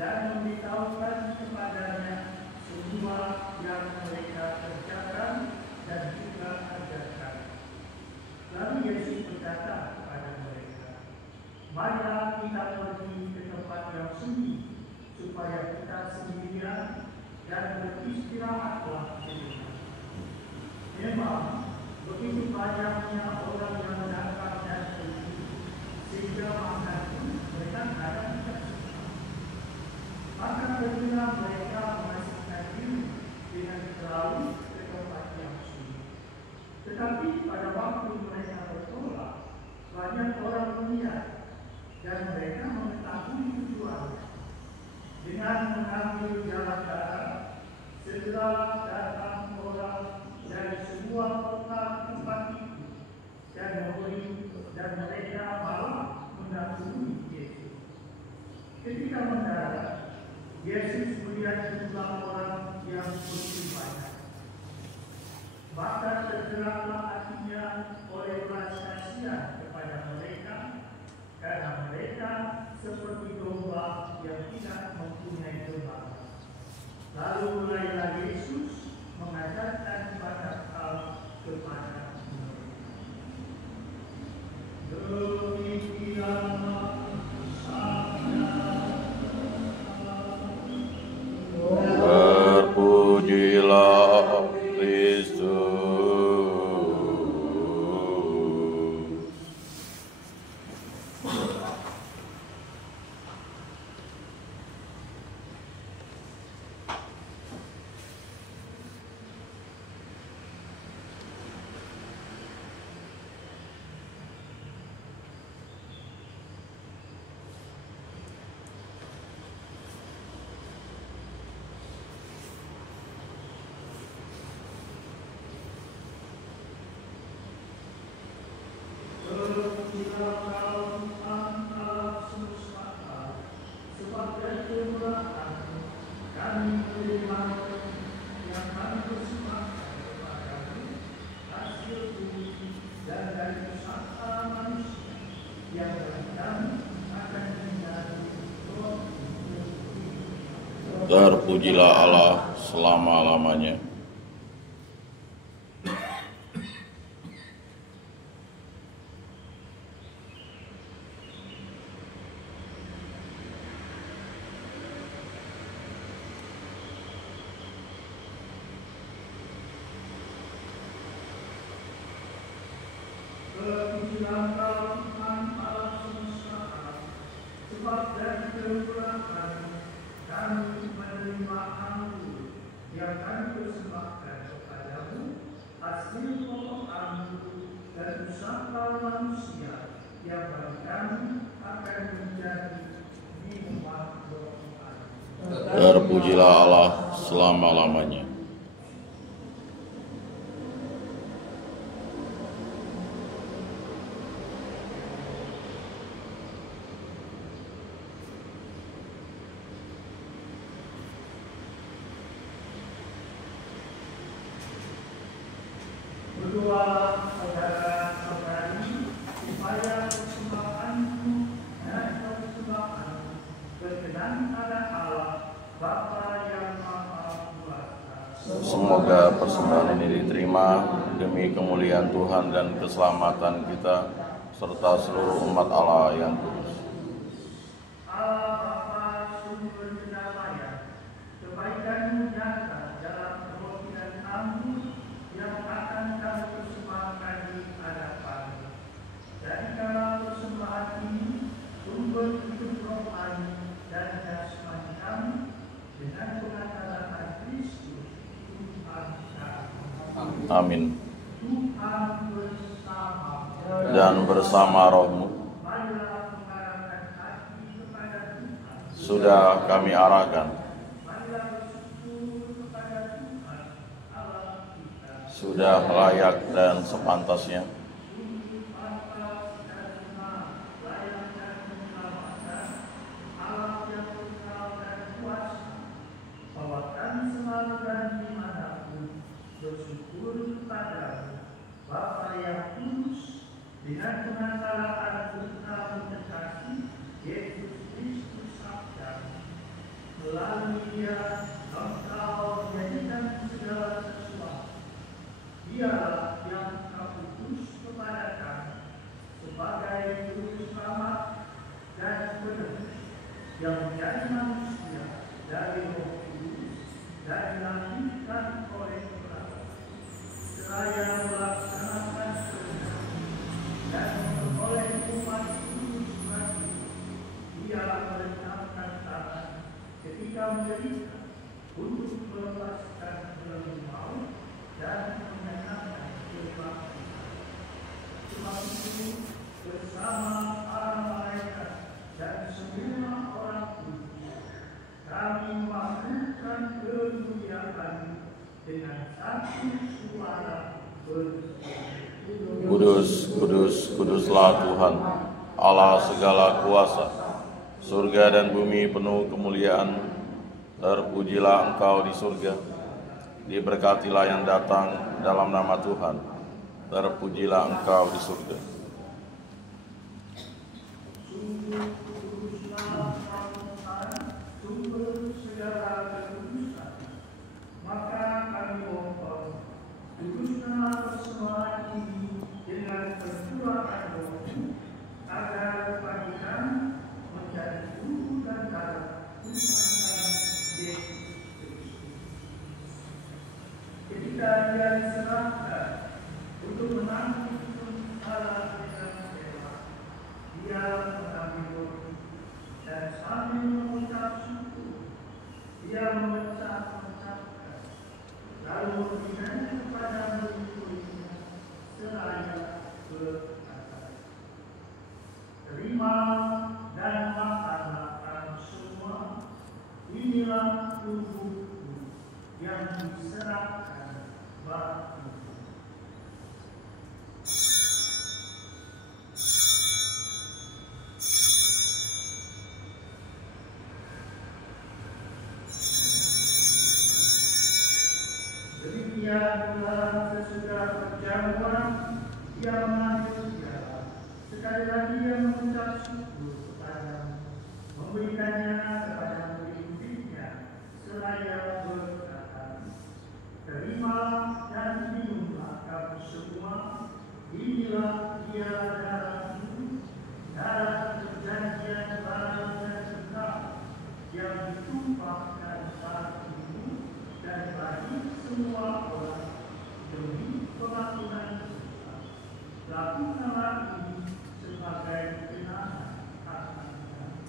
dan memberitahukan kepadanya semua yang mereka kerjakan dan juga ajarkan. Lalu Yesus berkata kepada mereka, "Marilah kita pergi ke tempat yang sunyi, supaya kita sendirian dan beristirahatlah di rumah." Memang begitu banyaknya orang yang datang dan pergi, sehingga makan pun mereka kadang tidak sempat. Maka pergilah mereka mengasihkan diri dengan perahu ke tempat yang sunyi. Tetapi pada waktu mereka bertolak, banyak orang melihat dan mereka mengetahui tujuannya. Dengan mengambil jalan darat, segera datang orang dari semua kota tempat itu dan mereka malah mendahului Yesus. Ketika mendarat, Yesus melihat jumlah orang yang begitu banyak. Maka tergeraklah hatinya oleh belas kasihan kepada mereka, karena mereka seperti domba yang tidak mempunyai gembala. Lalu mulailah Yesus mengajarkan banyak hal kepada mereka. Demikianlah sabda. Terpujilah Kristus. Terpujilah Allah selama-lamanya. Terpujilah Allah selama-lamanya. Berdoalah saudara-saudari, supaya persembahanku dan persembahanmu berkenan pada Allah Bapa yang Maha Kuasa. Semoga persembahan ini diterima demi kemuliaan Tuhan dan keselamatan kita serta seluruh umat Allah yang kudus. Allah Bapa sumber kedamaian, kebaikan-Mu nyata dalam roti dan anggur yang akan kami persembahkan di hadapan-Mu. Jadikanlah persembahan ini sumber hidup rohani dan jasmani kami dengan pengantaran Kristus Tuhan kami. Amin. Tuhan bersama Dan bersama rohmu marilah mengarahkan hati kepada Tuhan. sudah kami arahkan. Marilah bersyukur kepada Tuhan Allah kita. Sudah layak dan sepantasnya. Sungguh pantas dan benar, layak dan menyelamatkan, Allah yang kekal dan kuasa, bahwa kami selalu dan dimanapun bersyukur kepada-Mu, Bapa yang kudus, dengan pengantaraan Putra-Mu terkasih Yesus Kristus Sabda, Melalui Dia Engkau menjadikan segala sesuatu. Dialah yang Engkau utus kepada kami sebagai juru selamat dan penebus yang menjadi manusia dari Roh Kudus dan dilanjutkan oleh Tuhan, seraya melaksanakan kebenaran dan memperoleh umat kudus lagi. Dia merencanakan tangan ketika menjadikan untuk melepaskan belenggu maut dan menyenangkan kebangkitan. Sebab itu bersama para malaikat dan semua orang kudus kami melakukan kemuliaan dengan satu suara berseru, Kudus, kudus, kuduslah Tuhan, Allah segala kuasa. Surga dan bumi penuh kemuliaan. Terpujilah Engkau di surga. Diberkatilah yang datang dalam nama Tuhan. Terpujilah Engkau di surga. sungguh kuduslah Tuhan, sumber segala kekudusan. Maka kami mohon, kuduskanlah persembahan ini dengan percurahan Roh-Mu, agar bagi kami menjadi tubuh dan darah Tuhan kami Yesus Kristus. Ketika Dia diserahkan untuk menanggung segala dengan rela, Dia mengambil roti dan sambil mengucap syukur, Dia memecah-mecahkan, lalu memberikannya kepada murid-muridnya seraya berkata, "Terima dan makanlah kamu semua, inilah tubuhku yang diserahkan bagimu." Demikian pula sesudah perjamuan, Dia mengambil piala. Sekali lagi Dia mengucap syukur kepadamu, memberikannya kepada murid-muridnya seraya berkata, "Terima dan minumlah kamu semua, inilah Dia darahku, darah perjanjian baru dan kekal, yang ditumpahkan bagimu dan bagi semua orang demi pengampunan dosa. Lakukanlah ini sebagai kenangan akan kami."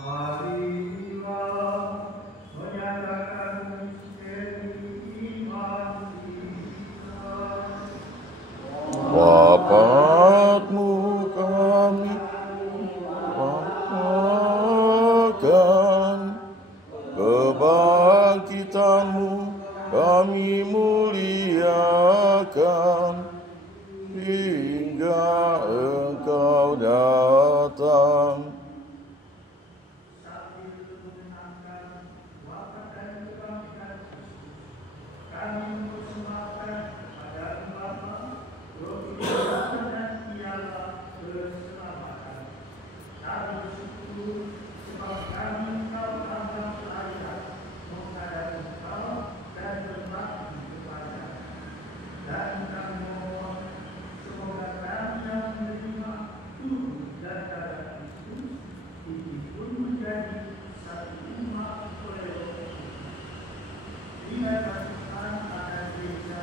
Marilah menyatakan misteri iman kita. Wafatmu kami papakan, kebangkitanmu kami muliakan, hingga Engkau datang. Sambil mengenangkan wafat dan kebangkitan Kristus, kami mempersembahkan kepada Bapa roti dan piala keselamatan. Kami bersyukur sebab kami Engkau anggap layak menghadap Engkau dan berbakti kepada. Dan kami mohon semoga kami yang menerima tubuh dan darah Kristus ini pun menjadi satu umat oleh Roh Kudus. Bila Tuhan akan gereja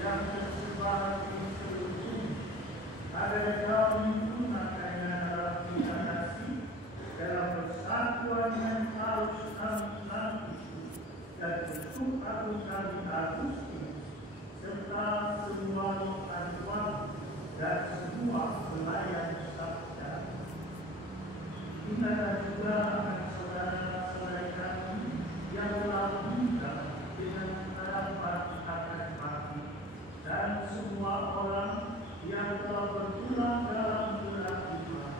yang tersebar di seluruh bumi, agar kami menggunakan narasi dalam persatuan yang harus kami nanti dan bentuk agung kami Agustinus serta semua rohaniwan dan semua pelayan sabda. Ingatlah juga akan saudara-saudara kami yang telah meninggal dengan harapan akan mati, dan semua orang yang telah berpulang dalam gelap Tuhan,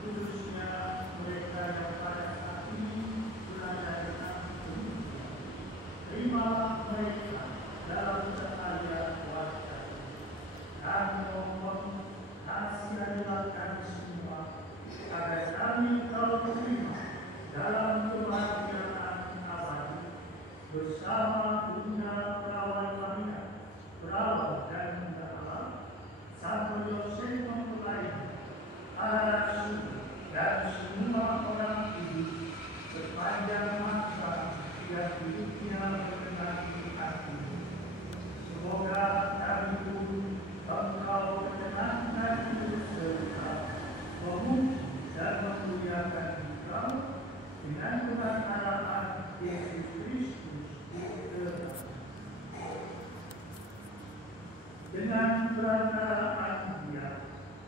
khususnya mereka yang pada saat ini berada di kampung. bersama Bunda Perawat Maria, perawat dan Bunda Allah, Santo Yosef mempelai, para rasul dan semua orang hidup sepanjang masa yang hidupnya berkenan hati. Semoga kami pun Engkau menyenangkan serta memuji dan memuliakan Engkau dengan kebenaran Yesus Kristus dengan perantaraan Dia,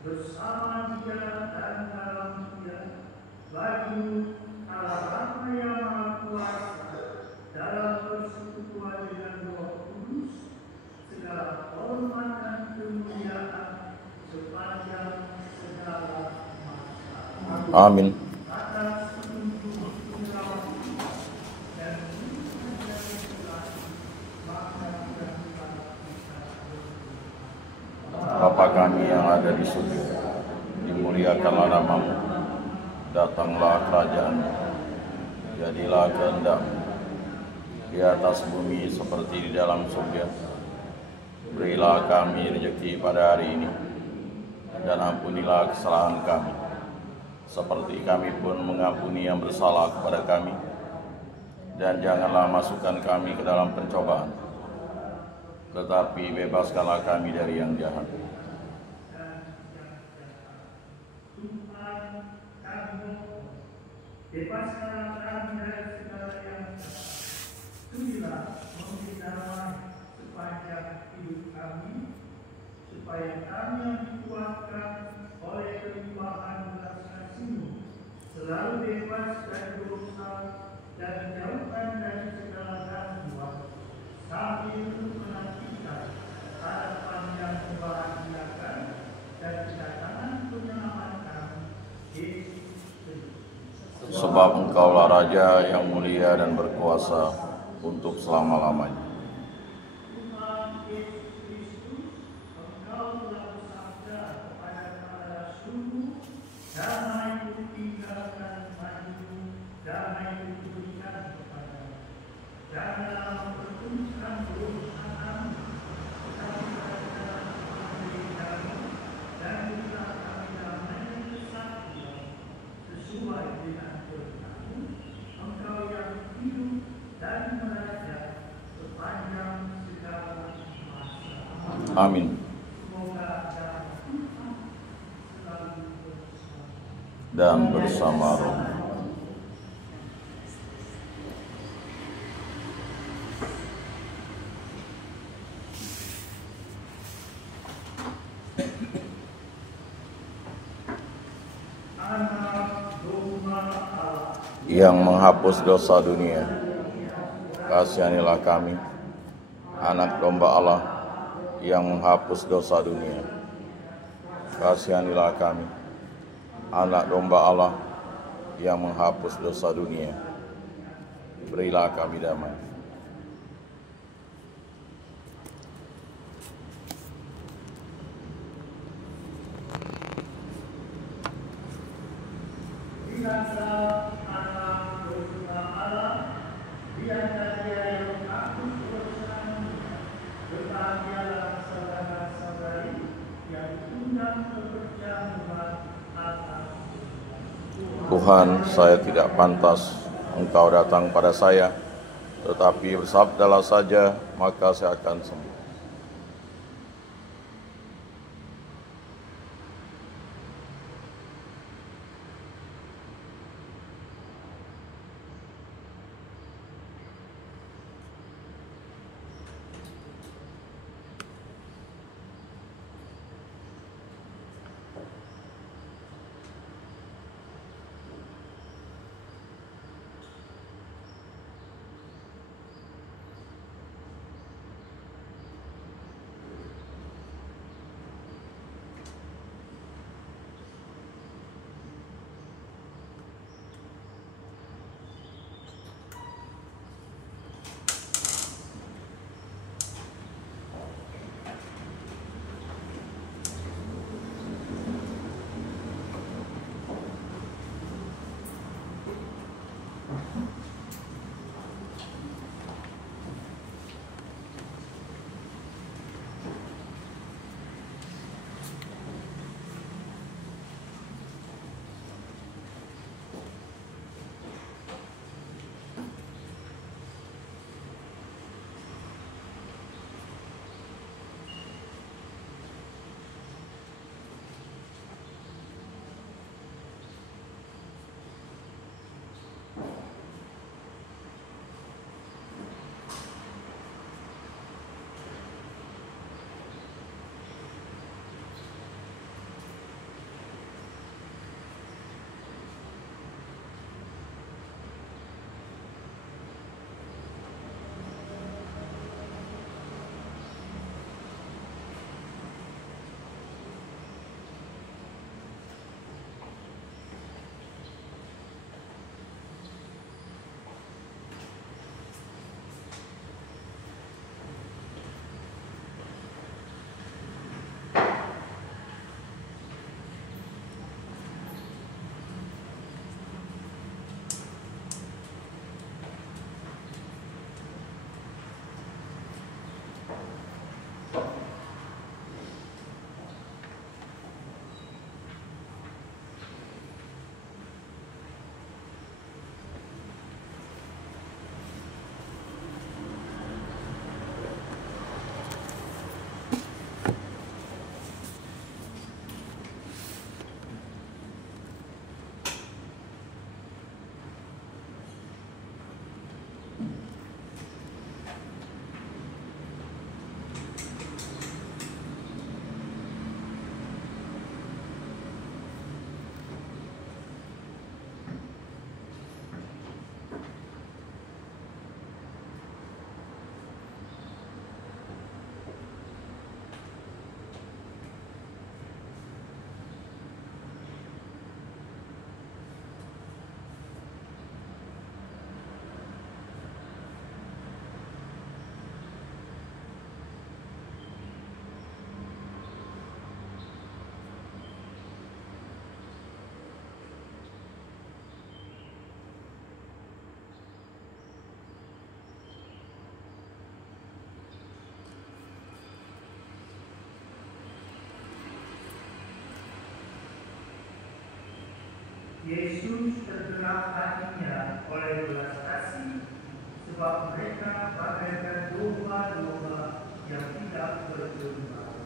bersama Dia dan dalam Dia, bagi Allah Bapa yang Maha Kuasa, dalam persekutuan dengan Roh Kudus, segala hormat dan kemuliaan sepanjang segala masa. Amin. Atas petunjuk pengetahuan dan Bapa kami yang ada di surga, dimuliakanlah namamu, datanglah kerajaan-Mu, jadilah kehendak-Mu di atas bumi seperti di dalam surga. Berilah kami rezeki pada hari ini, dan ampunilah kesalahan kami, seperti kami pun mengampuni yang bersalah kepada kami. Dan janganlah masukkan kami ke dalam pencobaan, tetapi bebaskanlah kami dari yang jahat. Tuhan kami, bebaskanlah kami dari segala yang Tuhanlah membinalah sepanjang hidup kami, supaya kami yang dikuatkan oleh kelimpahan belas kasih-Mu selalu bebas dari dosa dan dijauhkan dari segala gangguan, sambil menantikan harapan yang membahagiakan dan kedatangan penyelamat kami, Yesus Kristus. Sebab Engkaulah Raja yang mulia dan berkuasa untuk selama-lamanya. Tuhan Yesus Kristus, Engkau telah bersabda kepada para rasul-Mu, damai ku tinggalkan bagimu, damai ku berikan kepadamu. Janganlah memperturutkan dosa kami, tetapi berikanlah kami damai, dan berilah kami damai dan kesatuan, sesuai dengan firman-Mu, Engkau yang hidup dan meraja sepanjang segala masa. Amin. Semoga dalam Tuhan selalu bersama. Dan bersama roh. Anak domba Allah, Yang menghapus dosa dunia, kasihanilah kami. Anak domba Allah yang menghapus dosa dunia, kasihanilah kami. Anak domba Allah yang menghapus dosa dunia, berilah kami damai. Ingatlah anak domba Allah, biarlah Dia yang menghapus dosa dunia. Berbahagialah saudara-saudari yang diundang ke perjamuan atas Tuhan, saya tidak pantas Engkau datang pada saya, tetapi bersabdalah saja, maka saya akan sembuh. Yesus tergerak hatinya oleh belas kasih, sebab mereka bagaikan domba-domba yang tidak bergembala.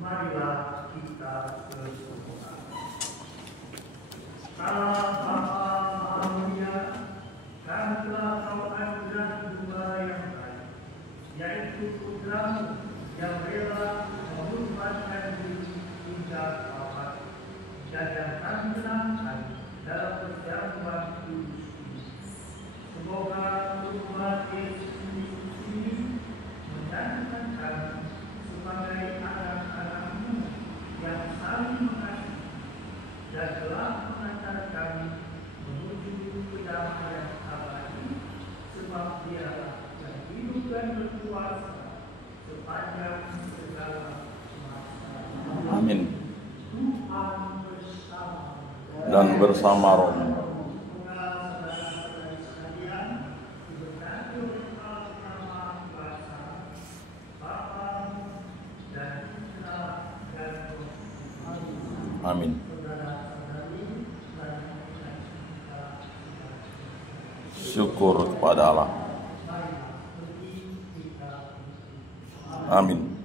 Marilah kita berdoa. Allah Bapa Maha Mulia, Kami telah Kau anugerah dua yang baik, yaitu Putra-Mu yang rela mengorbankan diri hingga wafat, dan yang kami tenangkan dalam perjamuan kudus ini. Semoga umat Yesus ini menjadikan kami sebagai anak-anak-Mu yang saling mengasihi dan telah mengantar kami menuju kedamaian abadi, sebab Dialah yang hidup dan berkuasa sepanjang segala masa. Amin. Tuhan bersama Dan bersama roh. saudara-saudari sekalian, diberkati oleh Allah yang Maha Kuasa, Bapa dan Putra dan Roh Kudus. Amin. Saudara-saudari, selanjutnya kita Syukur kepada Allah. marilah pergi kita. Amin.